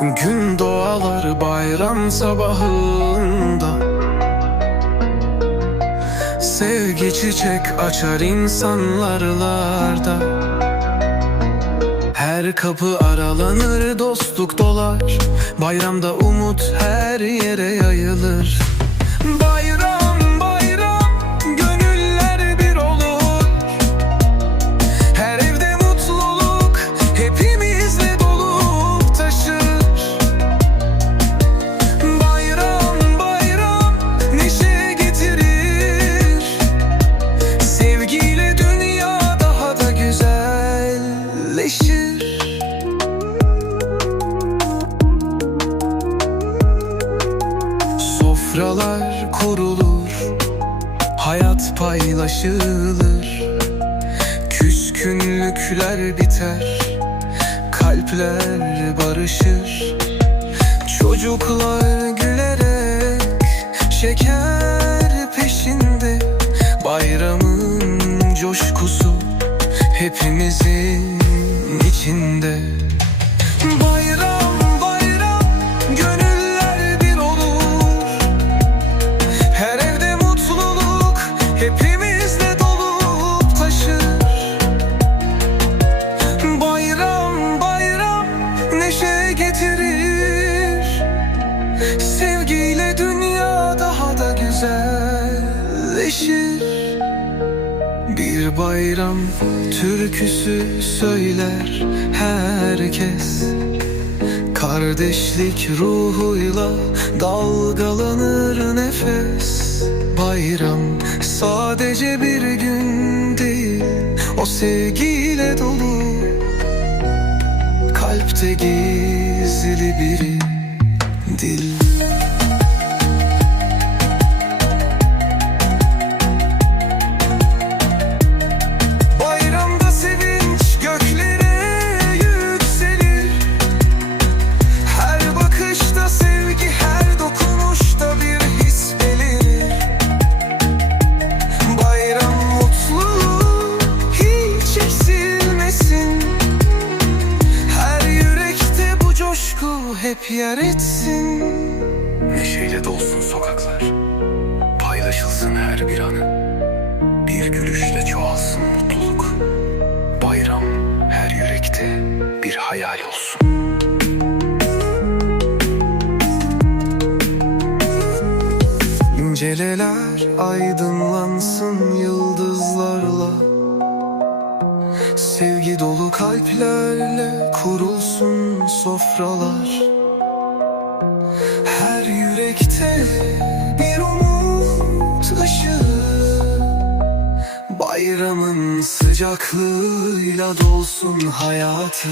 Gün doğalar bayram sabahında. Sevgi çiçek açar insanlarlarda. Her kapı aralanır dostluk dolar. Bayramda umut her yere yayılır. Bayram Sofralar kurulur Hayat paylaşılır. Küskünlükler biter Kalpler barışır. Çocuklar gülerek Şeker peşinde. Bayramın coşkusu Hepimizin içinde. Bayram bayram Gönüller hepimizle dolup taşır. Bayram bayram neşe getirir. Sevgiyle dünya daha da güzelleşir. Bir bayram türküsü söyler herkes. Kardeşlik ruhuyla dalgalanır nefes Bayram. Sadece bir gün değil O sevgiyle dolu. Kalpte gizli bir dil yer etsin. Neşeyle dolsun sokaklar. Paylaşılsın her bir anı Bir gülüşle çoğalsın mutluluk. Bayram her yürekte bir hayal olsun. İnceleler aydınlansın yıldızlarla. Sevgi dolu kalplerle kurulsun sofralar bir umut ışığı. Bayramın sıcaklığıyla dolsun hayatı